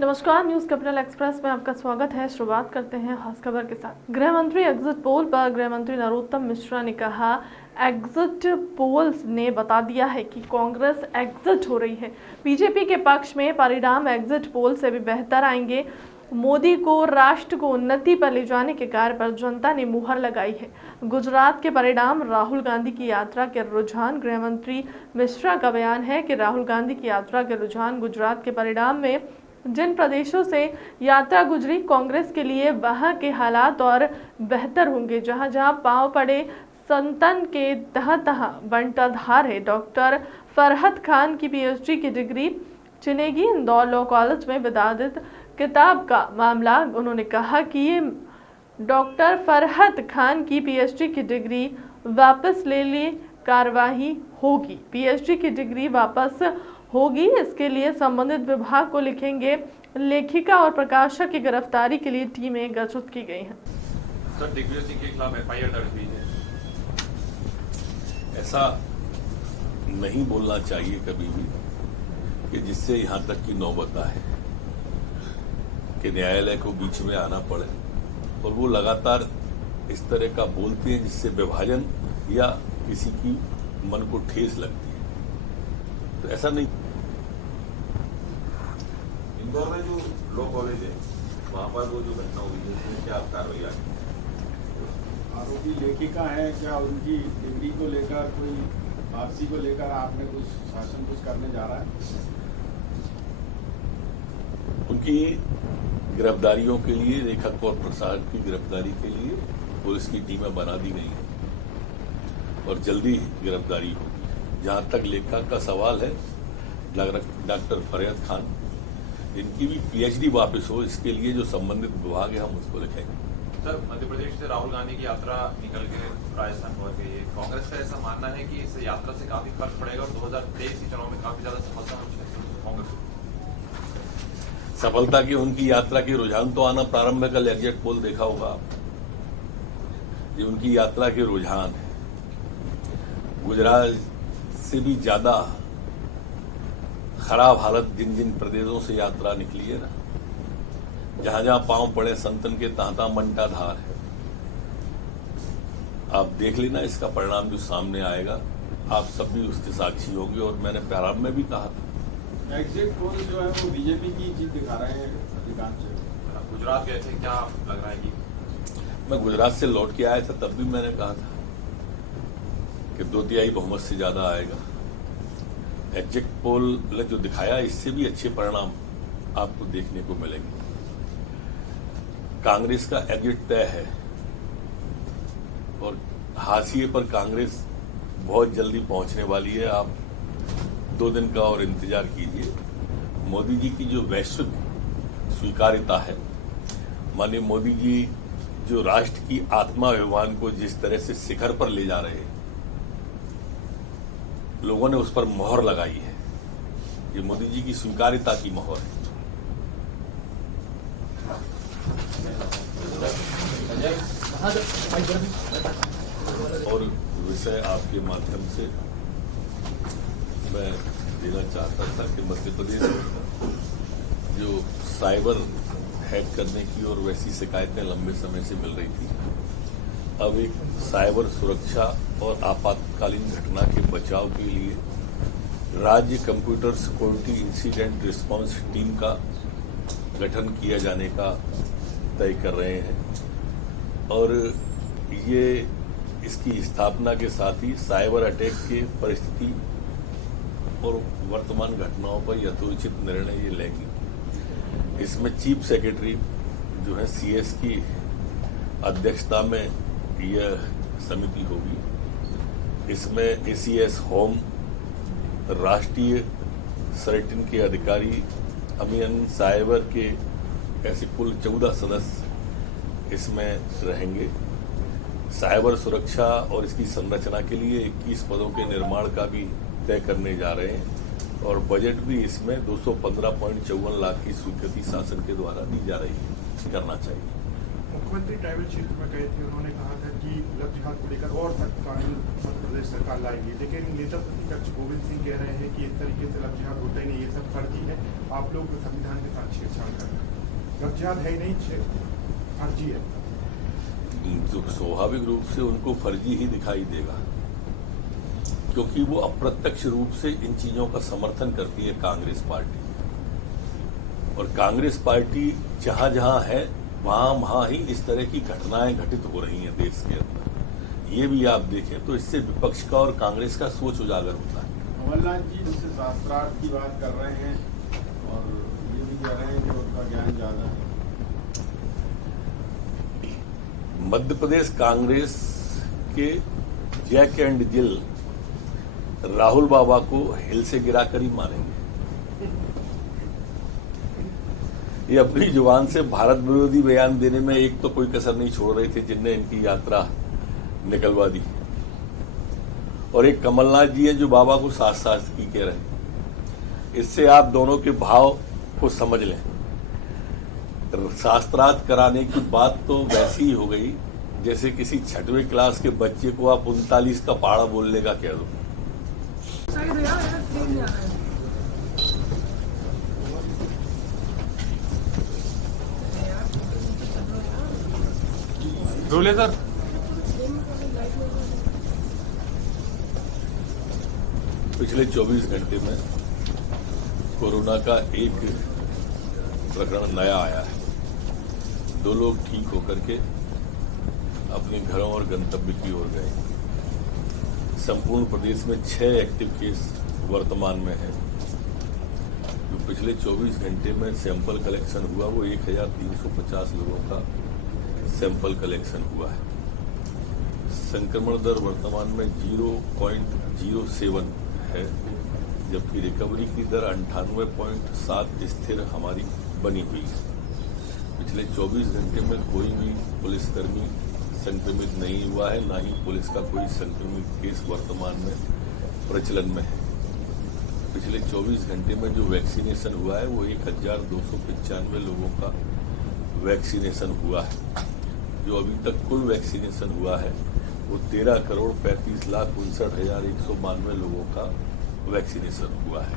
नमस्कार, news capital express में आपका स्वागत है। शुरुआत करते हैं खास खबर के साथ। गृह मंत्री एग्जिट पोल पर गृह मंत्री नरोत्तम मिश्रा ने कहा, एग्जिट पोल्स ने बता दिया है कि कांग्रेस एग्जिट हो रही है। बीजेपी के पक्ष में परिणाम एग्जिट पोल से भी बेहतर आएंगे। मोदी को राष्ट्र को उन्नति पर ले जाने के कार्य पर जनता ने मुहर लगाई है। गुजरात के परिणाम, राहुल गांधी की यात्रा के रुझान। गृह मंत्री मिश्रा का बयान है कि राहुल गांधी की यात्रा के रुझान गुजरात के परिणाम में जिन प्रदेशों से यात्रा गुजरी, कांग्रेस के लिए वहां के हालात और बेहतर होंगे। जहां जहां पांव पड़े संतन के तहाँ बंटाधार है। डॉक्टर फरहत खान की पीएचडी की डिग्री चुनेगी। इंदौर लॉ कॉलेज में विवादित किताब का मामला। उन्होंने कहा कि ये डॉक्टर फरहत खान की पीएचडी की डिग्री वापस ले ली, कार्रवाई होगी। पीएचडी की डिग्री वापस होगी, इसके लिए संबंधित विभाग को लिखेंगे। लेखिका और प्रकाशक की गिरफ्तारी के लिए टीमें गठित की गई हैं। सर, दिग्विजय सिंह के खिलाफ एफआईआर दर्ज हुई है। ऐसा नहीं बोलना चाहिए कभी भी कि जिससे यहां तक की नौबत आए कि न्यायालय को बीच में आना पड़े और वो लगातार इस तरह का बोलते हैं जिससे विभाजन या किसी की मन को ठेस लगती है। तो ऐसा नहीं। इंदौर में जो लॉ कॉलेज है वहां पर वो जो घटना हुई है उसमें क्या कार्रवाई आई? आरोपी लेखिका है, क्या उनकी डिग्री को लेकर कोई आरसी को लेकर आपने कुछ शासन कुछ करने जा रहा है? उनकी गिरफ्तारियों के लिए, रेखा कौर प्रसाद की गिरफ्तारी के लिए पुलिस की टीमें बना दी गई हैं और जल्दी गिरफ्तारी होगी। जहां तक लेखा का सवाल है, डॉक्टर फरहत खान, इनकी भी पीएचडी वापस हो, इसके लिए जो संबंधित विभाग है हम उसको लिखेंगे। सर, मध्य प्रदेश से राहुल गांधी की यात्रा निकल के राजस्थान पहुंच गई है। कांग्रेस का ऐसा मानना है कि इस यात्रा से काफी फर्क पड़ेगा और 2023 के चुनाव में काफी ज्यादा सफलता मिलेगी कांग्रेस को। सफलता की उनकी यात्रा के रुझान तो आना प्रारंभ है। कल एग्जिट पोल देखा होगा, ये उनकी यात्रा के रुझान है। गुजरात से भी ज्यादा खराब हालत जिन जिन प्रदेशों से यात्रा निकली है ना, जहां जहां पांव पड़े संतन के तहाँ बंटाधार है। आप देख लेना, इसका परिणाम जो सामने आएगा आप सब भी उसके साक्षी होंगे। और मैंने प्रारंभ में भी कहा था, एग्जिट पोल जो है वो बीजेपी की जीत दिखा रहे हैं अधिकांश। गुजरात गए थे, क्या लग रहा है कि? मैं गुजरात से लौट के आया था, तब भी मैंने कहा था कि 2/3 बहुमत से ज्यादा आएगा। एग्जिट पोल ने जो दिखाया, इससे भी अच्छे परिणाम आपको देखने को मिलेंगे। कांग्रेस का एग्जिट तय है और हाशिए पर कांग्रेस बहुत जल्दी पहुंचने वाली है। आप 2 दिन का और इंतजार कीजिए। मोदी जी की जो वैश्विक स्वीकार्यता है, माननीय मोदी जी जो राष्ट्र की आत्माभिमान को जिस तरह से शिखर पर ले जा रहे हैं, लोगों ने उस पर मोहर लगाई है। ये मोदी जी की स्वीकार्यता की मोहर है। और विषय आपके माध्यम से मैं देना चाहता था कि मध्य प्रदेश में जो साइबर हैक करने की और वैसी शिकायतें लंबे समय से मिल रही थी, अब एक साइबर सुरक्षा और आपातकालीन घटना के बचाव के लिए राज्य computer security incident response team का गठन किया जाने का तय कर रहे हैं। और ये इसकी स्थापना के साथ ही साइबर अटैक के परिस्थिति और वर्तमान घटनाओं पर यथोचित निर्णय ये लेगी। इसमें चीफ सेक्रेटरी जो है सीएस की अध्यक्षता में यह समिति होगी। इसमें एसीएस होम, राष्ट्रीय सर्टिन के अधिकारी, अमियन साइबर के ऐसे कुल 14 सदस्य इसमें रहेंगे। साइबर सुरक्षा और इसकी संरचना के लिए 21 पदों के निर्माण का भी तय करने जा रहे हैं और बजट भी इसमें 215.54 लाख की स्वीकृति शासन के द्वारा दी जा रही है। करना चाहिए। मुख्यमंत्री ट्राइबल क्षेत्र में गए थे, उन्होंने कहा था कि लव जिहाद को लेकर और सख्त कानून मध्य प्रदेश सरकार लाएगी, लेकिन नेता प्रतिपक्ष गोविंद सिंह कह रहे हैं कि इस तरीके से लव जिहाद होता ही नहीं, ये सब फर्जी है, आप लोग संविधान के साथ छेड़छाड़ कर रहे हैं। लव जिहाद है ही नहीं, फर्जी है। तो स्वाभाविक रूप से उनको फर्जी ही दिखाई देगा, क्योंकि वो अप्रत्यक्ष रूप से इन चीजों का समर्थन करती है कांग्रेस पार्टी, और कांग्रेस पार्टी जहां जहां है वहां ही इस तरह की घटनाएं घटित हो रही हैं देश के अंदर। ये भी आप देखें तो इससे विपक्ष का और कांग्रेस का सोच उजागर होता है। कमलनाथ जी उनसे शास्त्रार्थ की बात कर रहे हैं और ये भी कह रहे हैं कि उनका ज्ञान ज्यादा है। मध्य प्रदेश कांग्रेस के जैक एंड जिल राहुल बाबा को हिल से गिराकर ही मानेंगे। ये अपनी जुबान से भारत विरोधी बयान देने में एक तो कोई कसर नहीं छोड़ रहे थे जिनने इनकी यात्रा निकलवा दी, और एक कमलनाथ जी हैं जो बाबा को शास्त्रार्थ की कह रहे हैं। इससे आप दोनों के भाव को समझ लें। शास्त्रार्थ कराने की बात तो वैसी ही हो गई जैसे किसी 6वीं क्लास के बच्चे को आप 39 का पहाड़ा बोलने का कह दो। रोले सर। पिछले 24 घंटे में कोरोना का एक प्रकरण नया आया है। 2 लोग ठीक होकर के अपने घरों और गंतव्य की ओर गए। संपूर्ण प्रदेश में 6 एक्टिव केस वर्तमान में है। जो पिछले 24 घंटे में सैंपल कलेक्शन हुआ वो 1350 लोगों का सैंपल कलेक्शन हुआ है। संक्रमण दर वर्तमान में 0.07 है, जबकि रिकवरी की दर 98.7 स्थिर हमारी बनी हुई है। पिछले 24 घंटे में कोई भी पुलिसकर्मी संक्रमित नहीं हुआ है, ना ही पुलिस का कोई संक्रमित केस वर्तमान में प्रचलन में है। पिछले 24 घंटे में जो वैक्सीनेशन हुआ है वो 1295 लोगों का वैक्सीनेशन हुआ है। जो अभी तक कुल वैक्सीनेशन हुआ है वो 13,35,59,192 लोगों का वैक्सीनेशन हुआ है।